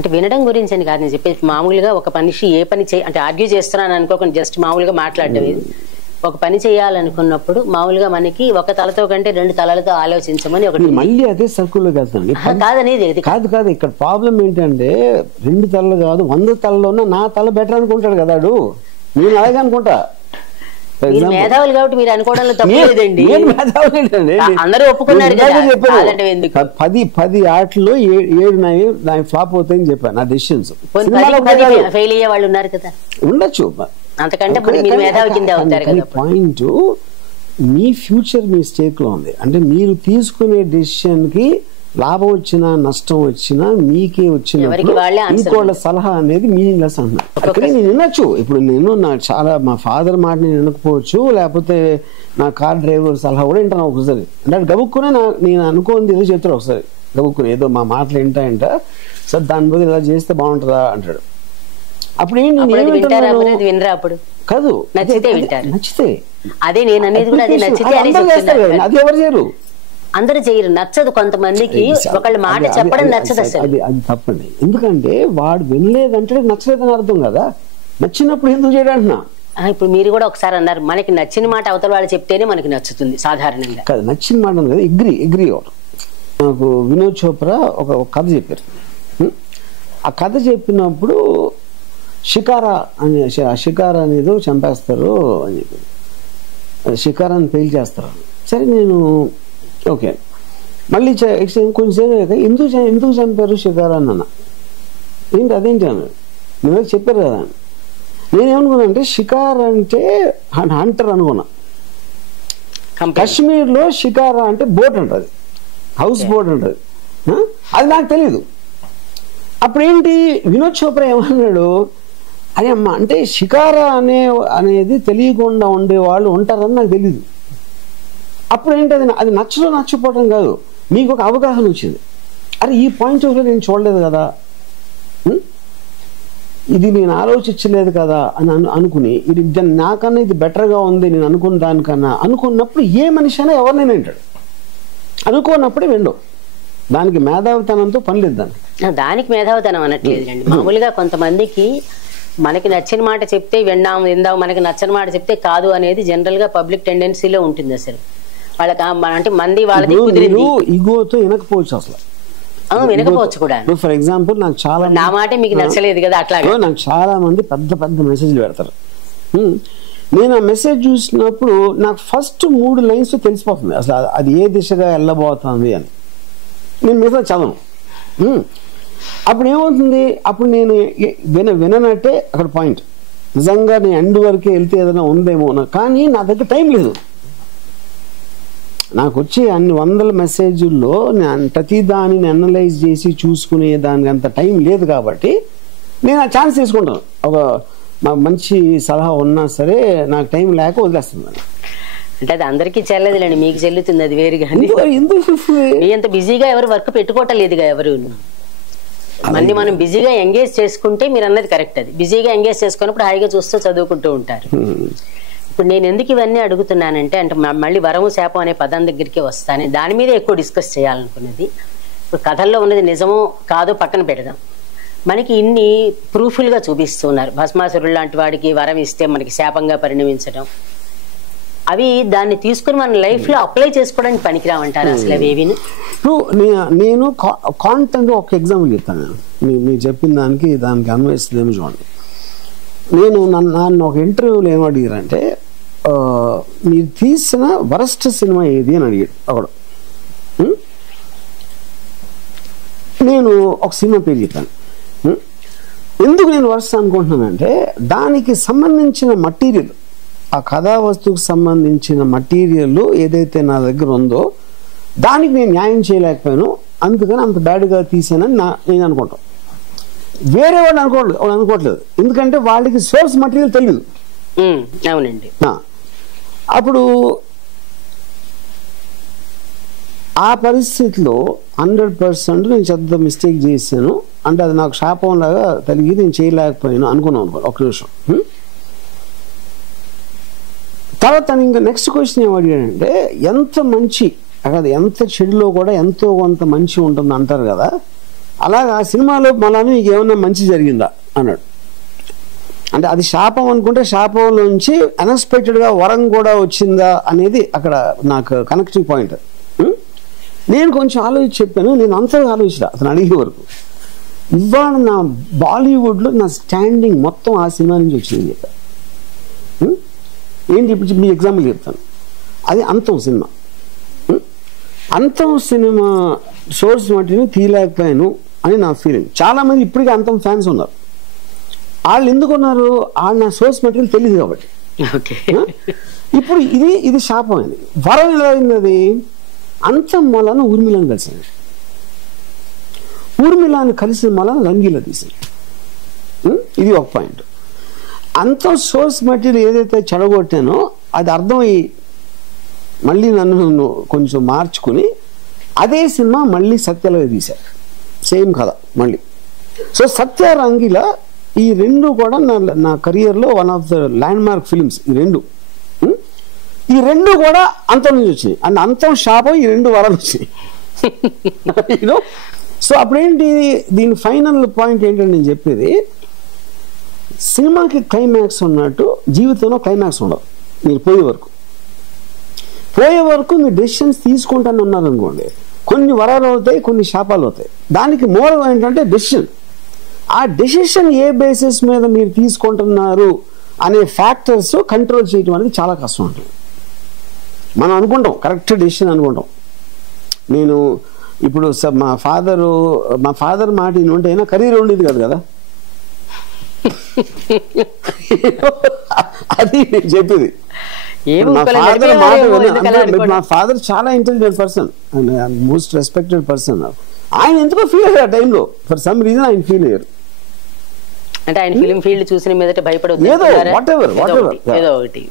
అంటే వినడం గురించి అని కాదు నేను చెప్పేది, మామూలుగా ఒక మనిషి ఏ పని అంటే ఆర్గ్యూ చేస్తున్నాను అనుకోకుండా జస్ట్ మామూలుగా మాట్లాడడం. ఒక పని చేయాలనుకున్నప్పుడు మామూలుగా మనకి ఒక తలతో కంటే 2 తలలతో ఆలోచించమని ఒకటి. మళ్ళీ అదే సర్కుల్లో వెళ్తాను కాదనేది కాదు. ఇక్కడ ప్రాబ్లం ఏంటంటే 2 తలలు కాదు 100 తలలోనే నా తల బెటర్ అనుకుంటాడు కదా. నేను అలాగే అనుకుంటా. మేధావులు కాబట్టి మీరు అనుకోవడంలో తప్పలేదండి. అందరూ ఒప్పుకున్నారు కదా. 10 ఆటల్లో 7 ఫ్లాప్ అవుతాయని చెప్పాను నా డెసిషన్స్. ఫెయిల్ అయ్యే వాళ్ళు ఉన్నారు కదా, ఉండొచ్చు. అంతకంటే మీరు మేధావి కింద అవుతారు కదా. పాయింట్ మీ ఫ్యూచర్ మీ స్టేక్ లో ఉంది. అంటే మీరు తీసుకునే డెసిషన్ కి లాభం వచ్చినా నష్టం వచ్చినా మీకే వచ్చినప్పుడు ఇంకోళ్ళ సలహా అనేది మీనింగ్లెస్ అంటున్నారు. అక్కడ నేను వినొచ్చు. ఇప్పుడు నేను చాలా మా ఫాదర్ మాట నేను వినకపోవచ్చు, లేకపోతే నా కార్ డ్రైవర్ సలహా కూడా వింటాను ఒకసారి. అంటే గబుక్కునే నేను అనుకోంది ఏదో చెప్తాడు ఒకసారి గబుక్కుని, ఏదో మా మాటలు వింటాయంట, సార్ దాని బదులు ఇలా చేస్తే బాగుంటుందా అంటాడు. అప్పుడు కాదు నచ్చితే అదే నేను అనేది కూడా అదే నచ్చితే అది ఎవరు చేయరు, అందరూ చేయరు. నచ్చదు కొంతమందికి, ఒకళ్ళ మాట చెప్పడం నచ్చదు అసలు. అది తప్పండి. ఎందుకంటే వాడు వినలేదంటే నచ్చలేదని అర్థం కదా. నచ్చినప్పుడు ఎందుకు చేయడానికి. ఇప్పుడు మీరు కూడా ఒకసారి అన్నారు మనకి నచ్చిన మాట అవతల వాళ్ళు చెప్తేనే మనకి నచ్చుతుంది సాధారణంగా. కాదు నచ్చిన మాట కదా, ఎగ్రీ అవరు. నాకు వినోద్ చోప్రా ఒక కథ చెప్పారు. ఆ కథ చెప్పినప్పుడు షికారా అనేది చంపేస్తారు అని చెప్పి, షికారాన్ని ఫెయిల్ చేస్తారు. సరే నేను ఓకే మళ్ళీ కొంచెంసేపు ఎందుకు చంపారు షికారా అన్న. ఏంటి అదేంటి అన్నాడు. నువ్వు చెప్పారు కదా. నేనేమనుకున్నా అంటే షికార్ అంటే హంటర్ అనుకున్నా. కాశ్మీర్లో షికారా అంటే బోట్ అంటది, హౌస్ బోట్ అంటది. అది నాకు తెలీదు. అప్పుడేంటి వినోద్ చోప్రా ఏమన్నాడు, అరే అమ్మ అంటే షికారా అనేది తెలియకుండా ఉండేవాళ్ళు ఉంటారని నాకు తెలీదు. అప్పుడు ఏంటి అది నచ్చకపోవడం కాదు, మీకు ఒక అవగాహన వచ్చింది. అరే ఈ పాయింట్ ఆఫ్ వ్యూ నేను చూడలేదు కదా, ఇది నేను ఆలోచించలేదు కదా అని అనుకుని ఇది నాకన్నా ఇది బెటర్గా ఉంది నేను అనుకున్న దానికన్నా అనుకున్నప్పుడు ఏ మనిషి అయినా ఎవరినైనా వింటాడు. అనుకున్నప్పుడే విండవు. దానికి మేధావితనంతో పని లేదు. దానికి మేధావితనం అనట్లేదండి. మామూలుగా కొంతమందికి మనకి నచ్చిన మాట చెప్తే విందాం, మనకి నచ్చని మాట చెప్తే కాదు అనేది జనరల్ గా పబ్లిక్ టెండెన్సీలో ఉంటుంది. అసలు వాళ్ళకి అంటే మంది వాళ్ళది ఈగోతో వినకపోవచ్చు, అసలు వినకపోవచ్చు కూడా. ఫర్ ఎగ్జాంపుల్ నాకు చాలా నా మాట మీకు నచ్చలేదు కదా, అట్లా నాకు చాలా మంది పెద్ద మెసేజ్లు పెడతారు. నేను ఆ మెసేజ్ చూసినప్పుడు నాకు ఫస్ట్ 3 లైన్స్ తెలిసిపోతుంది అసలు అది ఏ దిశగా వెళ్ళబోతుంది అని. నేను మిగతా చదవను. అప్పుడు ఏమవుతుంది, అప్పుడు నేను విననట్టే అక్కడ పాయింట్. నిజంగా నేను ఎండ్ వరకే వెళ్తే ఏదైనా ఉందేమో, కానీ నా దగ్గర టైం లేదు. నాకు వచ్చే అన్ని 100 మెసేజ్ల్లో ప్రతి దానిని అనలైజ్ చేసి చూసుకునే దానికి అంత టైం లేదు. కాబట్టి నేను ఆ ఛాన్స్ తీసుకుంటాను. ఒక మంచి సలహా ఉన్నా సరే నాకు టైం లేక వదిలేస్తున్నాను. అంటే అది అందరికీ చెల్లదులేండి, మీకు చెల్లుతుంది అది వేరుగా. అంత బిజీగా ఎవరు వర్క్ పెట్టుకోవటం లేదుగా ఎవరు. మళ్ళీ మనం బిజీగా ఎంగేజ్ చేసుకుంటే మీరు అన్నది కరెక్ట్. అది బిజీగా ఎంగేజ్ చేసుకున్నప్పుడు హాయిగా చూస్తూ చదువుకుంటూ ఉంటారు. ఇప్పుడు నేను ఎందుకు ఇవన్నీ అడుగుతున్నానంటే, అంటే మళ్ళీ వరము శాపం అనే పదం దగ్గరికి వస్తాను. దాని మీద ఎక్కువ డిస్కస్ చేయాలనుకున్నది. ఇప్పుడు కథల్లో ఉన్నది నిజమో కాదో పక్కన పెడదాం. మనకి ఇన్ని ప్రూఫ్లుగా చూపిస్తున్నారు. భస్మాసురుడు లాంటి వాడికి వరం ఇస్తే మనకి శాపంగా పరిణమించడం, అవి దాన్ని తీసుకుని మన లైఫ్ లో అప్లై చేసుకోవడానికి పనికిరామంటారు అసలు అవేవిని. నేను కాంటెంట్ ఒక ఎగ్జాంపుల్ చెప్తాను. మీరు చెప్పిన దానికి అన్వయిస్తుందేమో చూడండి. నేను నన్ను ఒక ఇంటర్వ్యూలో ఏం అడిగారంటే, మీరు తీసిన వరస్ట్ సినిమా ఏది అని అడిగాడు ఒకడు. నేను ఒక సినిమా పేరు చెప్పాను. ఎందుకు నేను వరస్ట్ అనుకుంటున్నానంటే, దానికి సంబంధించిన మటీరియల్, ఆ కథా వస్తువుకు సంబంధించిన మటీరియల్ ఏదైతే నా దగ్గర ఉందో దానికి నేను న్యాయం చేయలేకపోయాను, అందుకని అంత బ్యాడ్గా తీసానని నేను అనుకుంటాను. వేరే వాళ్ళు అనుకోవట్లేదు, ఎందుకంటే వాళ్ళకి సోర్స్ మటీరియల్ తెలియదు. అవునండి. అప్పుడు ఆ పరిస్థితిలో 100% నేను చెత్త మిస్టేక్ చేశాను అంటే అది నాకు శాపంలాగా తగిలి నేను చేయలేకపోయాను అనుకున్నాను ఒక నిమిషం. తర్వాత ఇంకా నెక్స్ట్ క్వశ్చన్ ఏం అడిగాడంటే, ఎంత మంచి అక్కడ ఎంత చెడులో కూడా ఎంతో కొంత మంచి ఉంటుంది అంటారు కదా, అలాగా ఆ సినిమాలో మళ్ళా నీకు ఏమన్నా మంచి జరిగిందా అన్నాడు. అంటే అది శాపం అనుకుంటే శాపంలోంచి అన్ఎక్స్పెక్టెడ్గా వరం కూడా వచ్చిందా అనేది అక్కడ నాకు కనెక్టింగ్ పాయింట్. నేను కొంచెం ఆలోచించి చెప్పాను, నేను అంతగా ఆలోచించా అతను అడిగే వరకు. ఇవాళ నా బాలీవుడ్లో నా స్టాండింగ్ మొత్తం ఆ సినిమా నుంచి వచ్చిందని చెప్పాను. ఏంటి ఇప్పుడు మీ ఎగ్జాంపుల్ చెప్తాను. అది అంతం సినిమా. అంతం సినిమా సోర్స్ మట్టిని తీయలేకపోయాను అని నా ఫీలింగ్. చాలామంది ఇప్పటికీ అంతం ఫ్యాన్స్ ఉన్నారు. వాళ్ళు ఎందుకు ఉన్నారు? వాళ్ళు నా సోర్స్ మెటీరియల్ తెలియదు కాబట్టి. ఇప్పుడు ఇది శాపం అయింది. వరం ఎలా అయింది? అది అంతం మూలాన ఊర్మిళను కలిసింది. ఊర్మిళని కలిసిన మూలాన రంగీలా తీసింది. ఇది ఒక పాయింట్. అంతం సోర్స్ మెటీరియల్ ఏదైతే చెడగొట్టానో అది అర్థమయ్యి మళ్ళీ నన్ను కొంచెం మార్చుకుని అదే సినిమా మళ్ళీ సత్యలో తీశారు. సేమ్ కథ మళ్ళీ. సో సత్య రంగీలా ఈ రెండు కూడా నా కెరియర్లో one of the land mark films. ఈ రెండు కూడా అంతం నుంచి వచ్చినాయి. అండ్ అంతం శాపం ఈ రెండు వరాలు వచ్చినాయి. సో అప్పుడేంటి దీని ఫైనల్ పాయింట్ ఏంటంటే నేను చెప్పేది, సినిమాకి క్లైమాక్స్ ఉన్నట్టు జీవితంలో క్లైమాక్స్ ఉండదు. మీరు పోయే వరకు మీరు డెసిషన్స్ తీసుకుంటానే ఉన్నారనుకోండి, కొన్ని వరాలు అవుతాయి, కొన్ని శాపాలు అవుతాయి. దానికి మూలం ఏంటంటే డెసిషన్. ఆ డెసిషన్ ఏ బేసిస్ మీద మీరు తీసుకుంటున్నారు అనే ఫ్యాక్టర్స్ కంట్రోల్ చేయడం అనేది చాలా కష్టం ఉంటుంది. మనం అనుకుంటాం కరెక్ట్ డెసిషన్ అనుకుంటాం. నేను ఇప్పుడు మా ఫాదర్ మాట ఉంటే అయినా కెరీర్ ఉండేది కాదు కదా. అది నేను చెప్పేది. మా ఫాదర్ చాలా intelligent person and most respected person. ఆయన ఎందుకో ఫీల్ అయ్యారు ఆ టైంలో. ఫర్ సమ్ రీజన్ ఆయన ఫీల్ అయ్యారు. అంటే ఆయన ఫిలిం ఫీల్డ్ చూసిన మీదట భయపడదు. ఏదో వాట్ ఎవర్ ఏదో ఒకటి